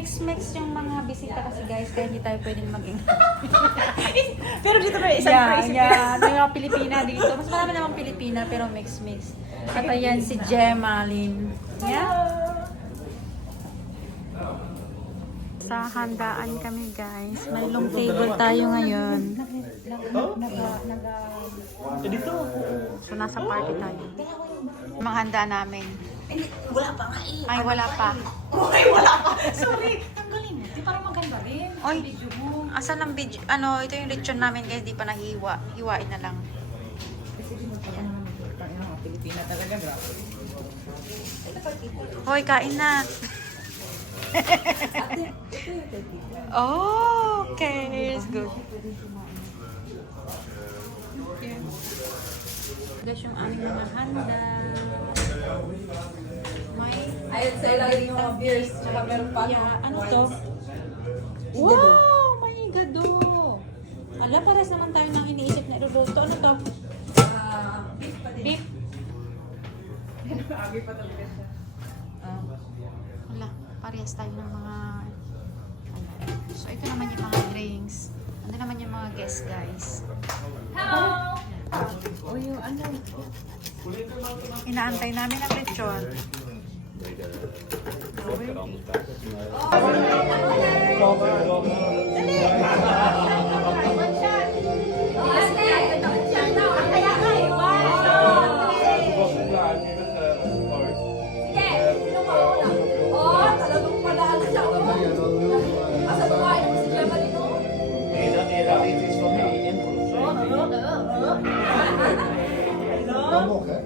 mix-mix yung mga bisita kasi guys, kaya hindi tayo pwedeng maging. Pero dito may isang crazy. May mga Pilipina dito. Mas marami namang Pilipina pero mix-mix. At ayan si Gemma Lynn. Yeah. Sa handaan kami guys. May long table tayo ngayon. Dito. So nasa party tayo. Mga handa namin. Wala pa nga eh. Ay, wala pa. Ay, wala pa. Sorry. Tanggalin mo. Di parang maganda rin. Oy, Video mo. asan ang video? Ano, ito yung lechon namin guys. Di pa nahiwa. Hiwain na lang. Pilipina talaga, bro. Hoy, kain na. Oh, okay. It's good. Guys, yung aming mga handa. May... Ayun sa ilagay yung mga beers. Tsaka meron pa. Yeah, ano to? Wow! May higado! Ala, pares naman tayo nang iniisip na iluluto. Ano to? Beef pa din. Beef? Beef pa talaga siya. Wala, parehas tayo ng mga... Ayan. So, ito naman yung mga drinks. Ano naman yung mga guests, guys. Hello! O yung ano... Inaantay namin ang lechon. I'm okay.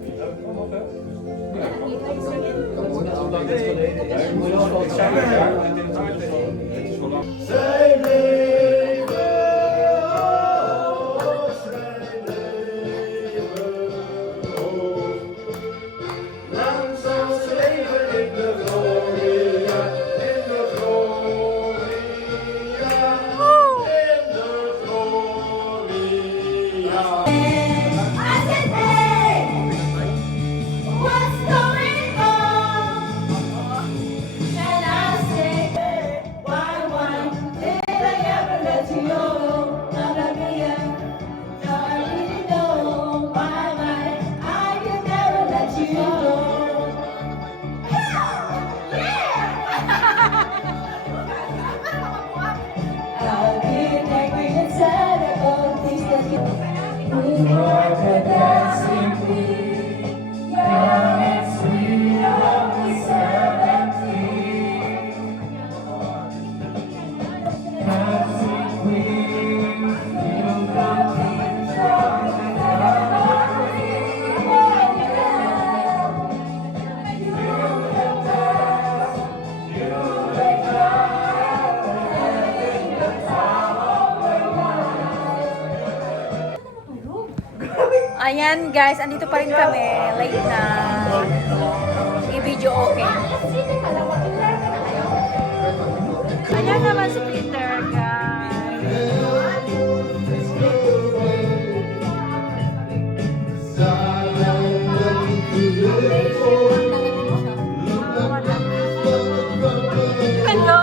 Ayan guys, andito pa rin kami. Late na. I-video okay. Ayan naman si Peter, guys. Hello?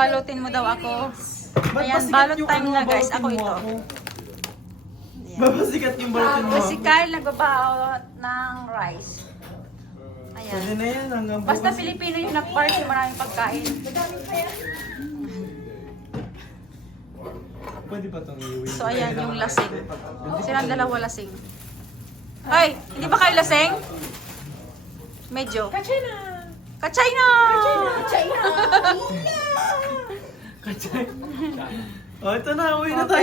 Balutin mo daw ako. Ayan, balot time na guys. Ako ito. Babasikat yung balutin mo. Si Kyle nagbabalot ng rice. Ayan. Pwede na yan hanggang Basta Filipino yung nag-party, maraming pagkain. Pwede pa itong iuwi. So ayan yung lasing. Silang dalawa lasing. Ay, hindi ba kayo lasing? Medyo. Kachina! Kachina! Kachay! Oh, ito na. Uwi na tayo.